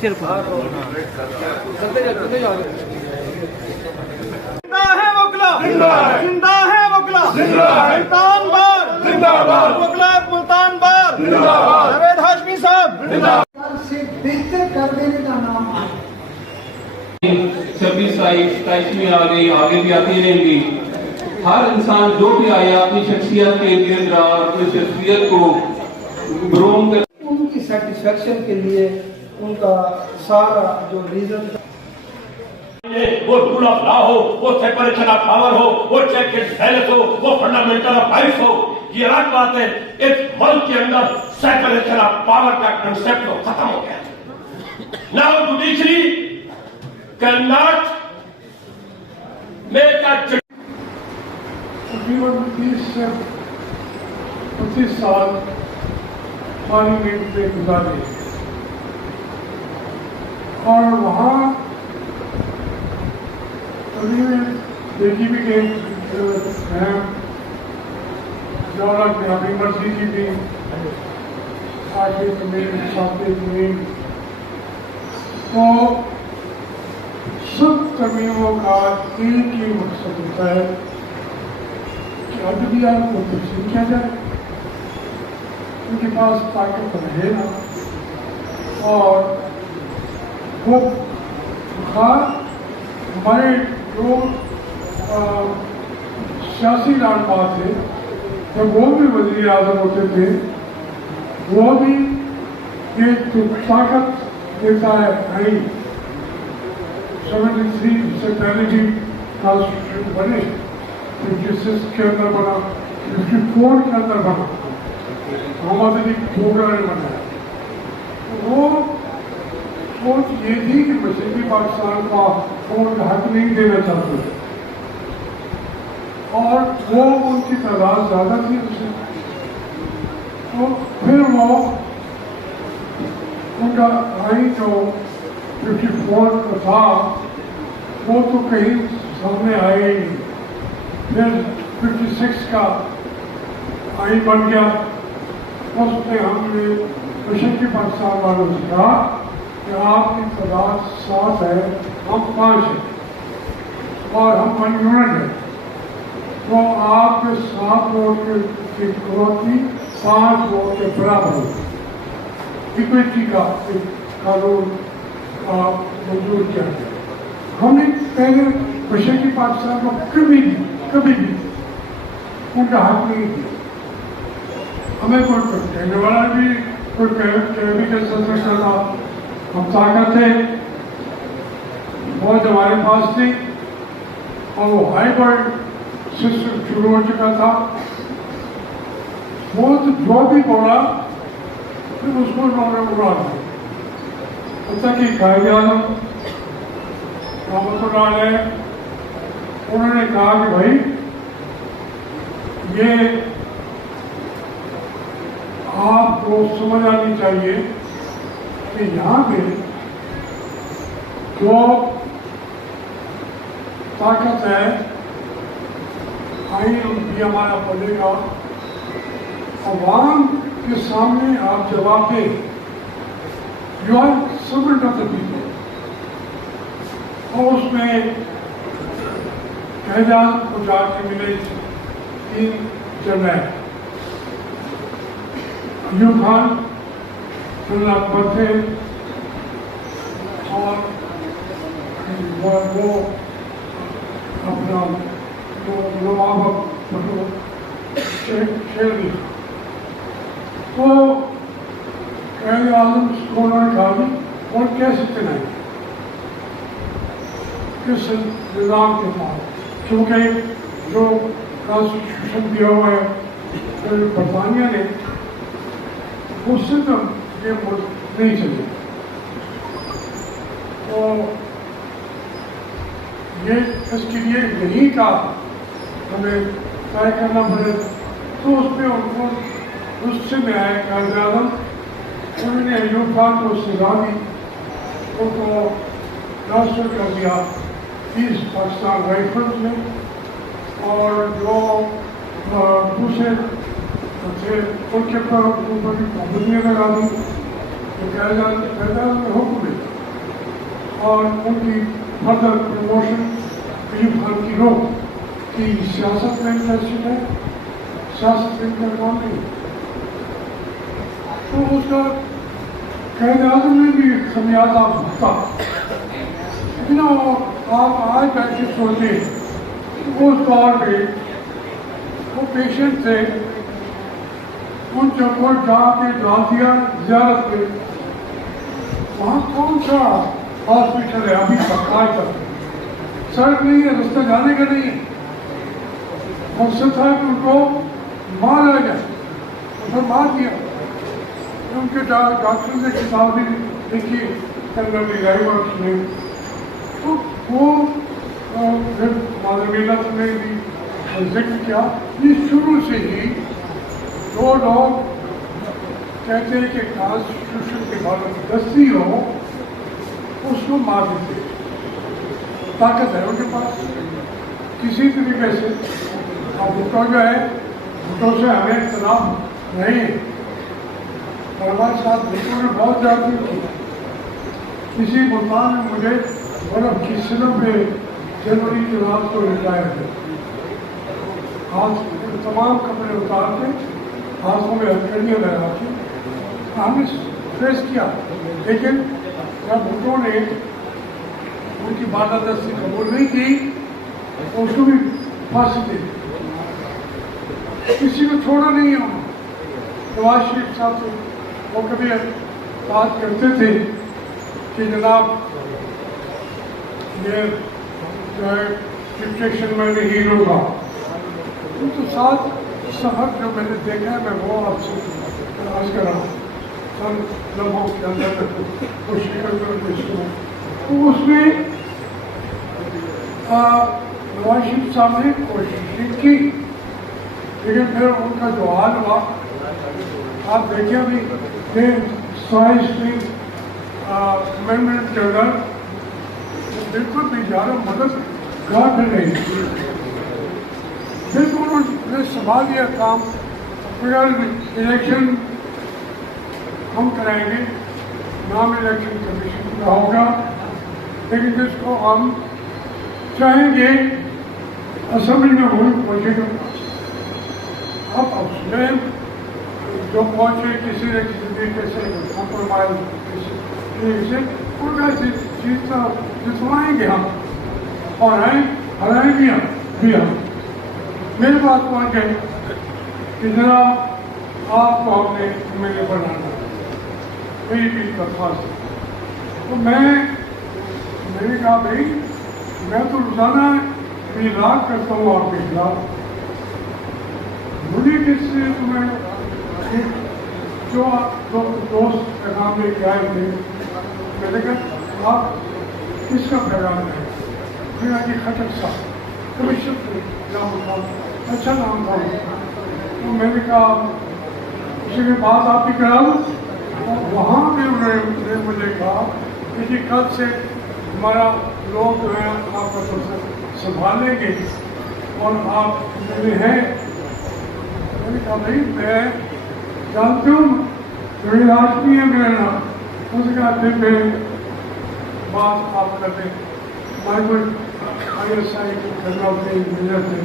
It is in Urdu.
پیچھے رکھو. زندہ ہے وکلا، ملتان بار، وکلا ملتان بار، جاوید ہاشمی صاحب سے بہتر کر دینے کا نام ہے. 26/27 آ گئی، آگے بھی آتی رہیں گی. ہر انسان جو بھی آیا اپنی شخصیت کے گرد رہا، اپنی شخصیت کو گروم کر ان کی سیٹسفیکشن کے لیے ان کا سارا جو ریزن وہ رول آف لا ہو، وہ سیپریشن آف پاور ہو، وہ چیک اینڈ بیلنس ہو، وہ فنڈامنٹل آف رائٹس ہو. یہ الگ بات ہے. اس ملک کے اندر سیپریشن آف پاور کا کنسپٹ ختم ہو گیا. Now judiciary can not make a تقریباً 30 سے 25 سال پارلیمنٹ میں گزارے اور وہاں دیکھی بھی کہ دولت میں اپنی مرضی کی بھی آگے زمین ساتھ زمین تو سب ترمیموں کا ایک ہی مقصد ہوتا ہے کہ ادبیات کو تقسیم کیا جائے، ان کے پاس طاقت رہے نا، اور وہ بخار ہمارے جو سیاسی رہنما تھے جب وہ بھی وزیر اعظم ہوتے تھے، وہ بھی ایک جو طاقت دیتا ہے 73 سے پہلے بھی کانسٹیٹیوشن بنے، 56 کے اندر بنا، 54 کے اندر بنا، محمد علی ٹھوکرا نے بنایا. وہ سوچ یہ تھی کہ مشرقی پاکستان کا ووٹ حق نہیں دینا چاہتے تھے، اور وہ ان کی تعداد زیادہ تھی اس سے. تو پھر وہ ان کا آئین جو 54 کا تھا وہ تو کہیں سامنے آئے ہی نہیں. پھر 56 کا آئین بن گیا. اس میں ہم نے مشرقی پاکستان والوں سے کہا کہ آپ کی تعداد 7 ہے، ہم 5 ہیں اور ہم 1 یونٹ ہیں، تو آپ کے 7 ووٹ کی کڑوتی 5 ووٹ کے برابر ہو. ایکویٹی کا ایک قانون منظور کیا گیا. ہم نے پہلے مشرقی پاکستان کو کبھی بھی ان کا حق نہیں دیا. ہمیں کوئی کہنے والا بھی کوئی کہہ بھی کر سکتا تھا. ہم طاقت تھے، فوج ہمارے پاس تھی، اور وہ ہائیبرڈ سسٹم شروع ہو چکا تھا. وہ جو بھی بولا پھر اس کو انہوں نے اڑا دیا. حتیٰ کہ قائد اعظم رحمۃ اللہ علیہ انہوں نے کہا کہ بھائی یہ آپ کو سمجھ آنی چاہیے کہ یہاں پہ جو طاقت ہے آئین بھی ہمارا بنے گا، عوام کے سامنے آپ جواب دیں. You are servant of the people. اور اس میں قائد اعظم کو جا کے ملے 3 جنرل، ایوب خان، جنرل اکبر تھے، اور وہ اپنا نواب شیرنی. تو قائد اعظم کو انہوں نے کہا اور کیسے چلائیں کس نظام کے ساتھ، کیونکہ جو کانسٹیٹیوشن دیا ہوا ہے برطانیہ نے اس سے تو یہ ملک نہیں چلے. تو یہ اس کے لیے یہی کا ہمیں طے کرنا پڑے. تو اس میں ان کو غصے میں آئے قائد اعظم. انہوں نے ایوب خان کو سزا دی، ان کو ٹرانسفر کر دیا ایسٹ پاکستان رائفلز میں، اور جو دوسرے تھے ان کے اوپر بھی پابندیاں لگا دی. قائد اعظم نے حکم دیا اور ان کی فردر پروموشن ایوب خان کی روح کی سیاست میں انٹرسٹڈ ہے، سیاست میں ان کا کام نہیں. تو اس کا قائد اعظم نے بھی خمیازہ بھگتا. لیکن آپ آج بیٹھ کے سوچیں اس دور میں وہ پیشنٹ تھے، ان جگہوں جا کے دیا زیارت میں، وہاں کون سا ہاسپٹل ہے ابھی تک آج تک؟ سڑک نہیں ہے، رستہ جانے کا نہیں ہے. مقصد تھا کہ ان کو مارا جائے، اسے مار دیا. ان کے ڈاکٹر نے کتاب بھی لکھی کنڈر ڈرائیورس نے، تو وہ پھر معلومیت نے بھی ذکر کیا. یہ شروع سے ہی دو لوگ کہتے ہیں کہ کانسٹیٹیوشن کی بالادستی ہو، اس کو مار دیتے. طاقت ہے ان کے پاس کسی طریقے سے. اب بھٹو جو ہے، بھٹو سے ہمیں اختلاف نہیں ہے، اور ہمارے ساتھ بھٹو نے بہت زیادتی کی. کسی ملتان میں مجھے برف کی صرف میں جنوری کے رات کو ریٹائر ہے. ہاتھ تمام کپڑے اتار کے ہاتھوں میں ہتھکڑیاں لگا کے ہم نے فیس کیا. لیکن جب بھٹو نے ان کی بالادستی قبول نہیں کی تو اس کو بھی پھانسی دی. کسی کو چھوڑا نہیں ہے. نواز شریف صاحب سے وہ کبھی بات کرتے تھے کہ جناب یہ جو ہے ڈکٹیشن میں نے ہیرو کا تو ساتھ سبق جو میں نے دیکھا ہے میں وہ آپ سے عرض کر رہا ہوں. سب لمحوں کے اندر کوشش کرتے تو اس میں نواز شریف صاحب نے کوشش کی، لیکن پھر ان کا جو حال ہوا آپ دیکھیں ابھی امینڈمنٹ کے اندر بالکل بھی زیادہ مدد گاٹ نہیں. بالکل انہوں نے سنبھال لیا کام. الیکشن ہم کرائیں گے، نام الیکشن کمیشن کا ہوگا، لیکن جس کو ہم چاہیں گے اسمبلی میں وہی پہنچے گا. اب اس میں جو پہنچے کسی نہ کسی طریقے سے کمپرومائز سے ان کا جتوائیں گے ہم، اور ہرائیں گے ہم بھی. ہم میری بات پہنچ گئی کہ جناب آپ کو ہم نے ایم ایل اے بنانا، میری بھی درخواست. تو میں نے کہا بھائی میں تو روزانہ راگ کرتا ہوں آپ کے خلاف، مجھے کس سے تمہیں جو دوست پیغام لے کے آئے تھے. میں نے کہا آپ کس کا پیغام ہے؟ میرا جی خٹک صاحب کمیشن نام اٹھاؤ، اچھا نام تھا. تو میں نے کہا اسی کے بعد آپ بھی کرا دوں. وہاں پہ انہوں نے مجھے کہا کہ جی کل سے ہمارا لوگ جو ہیں آپ کا سنبھالیں گے اور آپ میرے ہیں. میں نے کہا بھائی میں جانتی ہوں میری آدمی ہے میرا نام. اس نے کہا دن میں بات آپ کرتے ہمارے کوئی آئی ایس آئی کے خدمات میں ملت ہے